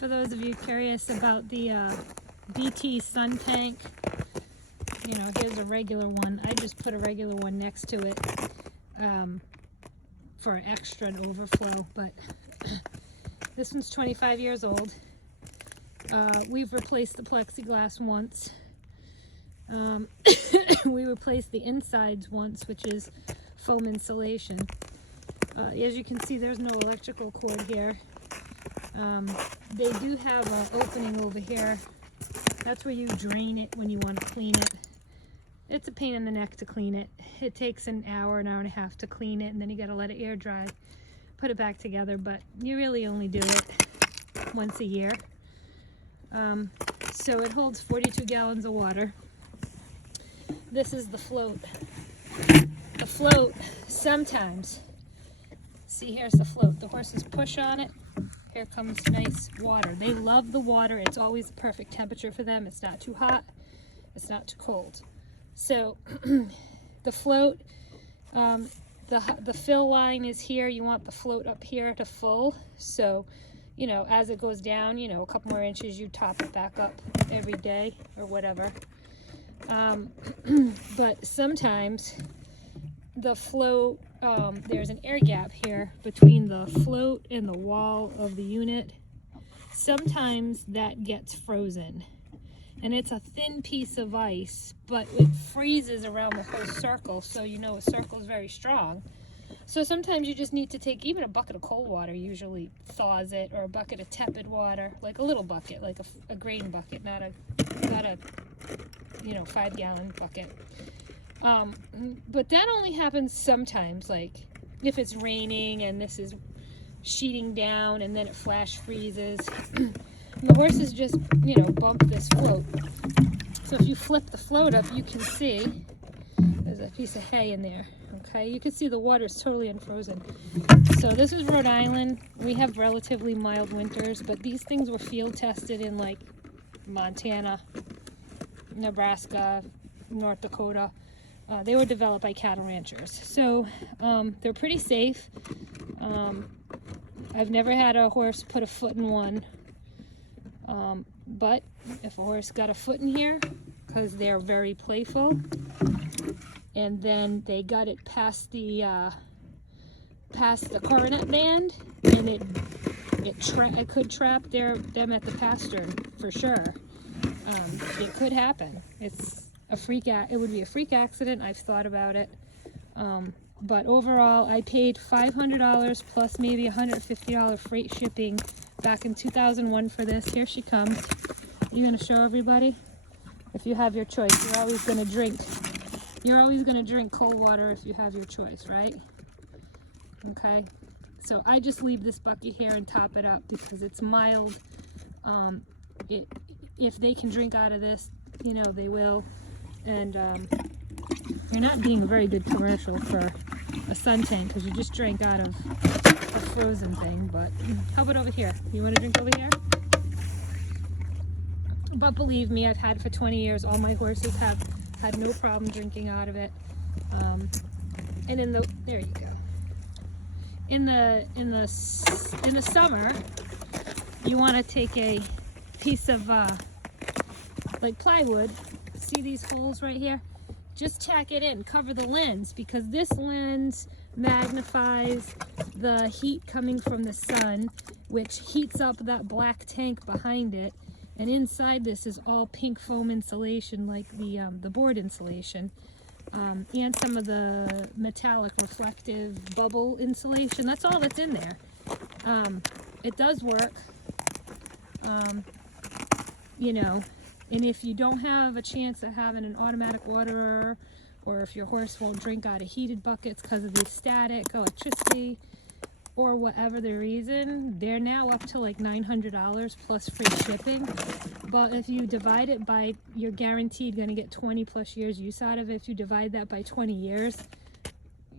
For those of you curious about the BT Suntank, you know, here's a regular one. I just put a regular one next to it for an extra overflow, but this one's 25 years old. We've replaced the plexiglass once. We replaced the insides once, which is foam insulation. As you can see, there's no electrical cord here. They do have an opening over here. That's where you drain it when you want to clean it. It's a pain in the neck to clean it. It takes an hour and a half to clean it, and then you got to let it air dry, put it back together, but you really only do it once a year. So it holds 42 gallons of water. This is the float. The float, sometimes, see, here's the float. The horses push on it. Here comes nice water. They love the water. It's always the perfect temperature for them. It's not too hot. It's not too cold. So the float, the fill line is here. You want the float up here to full. So, you know, as it goes down, you know, a couple more inches, you top it back up every day or whatever. But sometimes the float, there's an air gap here between the float and the wall of the unit. Sometimes that gets frozen, and it's a thin piece of ice, but it freezes around the whole circle, so you know a circle is very strong. So sometimes you just need to take even a bucket of cold water, usually thaws it, or a bucket of tepid water, like a little bucket, like a grain bucket, not a you know, 5-gallon bucket. But that only happens sometimes, like if it's raining and this is sheeting down and then it flash freezes. The horses just, you know, bump this float. So if you flip the float up, you can see there's a piece of hay in there. Okay, you can see the water is totally unfrozen. So this is Rhode Island. We have relatively mild winters, but these things were field tested in like Montana, Nebraska, North Dakota. They were developed by cattle ranchers. So they're pretty safe. I've never had a horse put a foot in one. But if a horse got a foot in here, because they're very playful, and then they got it past the coronet band, and it could trap them at the pasture for sure. It could happen. It's a freak. It would be a freak accident. I've thought about it. But overall, I paid $500 plus maybe $150 freight shipping back in 2001 for this. Here she comes. You're gonna show everybody. If you have your choice, you're always gonna drink. You're always gonna drink cold water if you have your choice, right? Okay. So I just leave this bucket here and top it up because it's mild. If they can drink out of this, you know, they will. And you're not getting a very good commercial for a Suntank because you just drank out of a frozen thing. But how about over here? You want to drink over here? But believe me, I've had it for 20 years. All my horses have had no problem drinking out of it. And there you go. In the summer, you want to take a piece of like plywood. See these holes right here? Just tack it in, cover the lens, because this lens magnifies the heat coming from the sun, which heats up that black tank behind it. And inside this is all pink foam insulation, like the board insulation, and some of the metallic reflective bubble insulation. That's all that's in there. It does work, you know. And if you don't have a chance of having an automatic waterer, or if your horse won't drink out of heated buckets because of the static, electricity, or whatever the reason, they're now up to like $900 plus free shipping. But if you divide it by, you're guaranteed going to get 20 plus years use out of it. If you divide that by 20 years,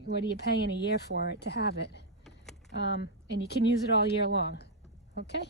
what are you paying a year for it to have it? And you can use it all year long. Okay.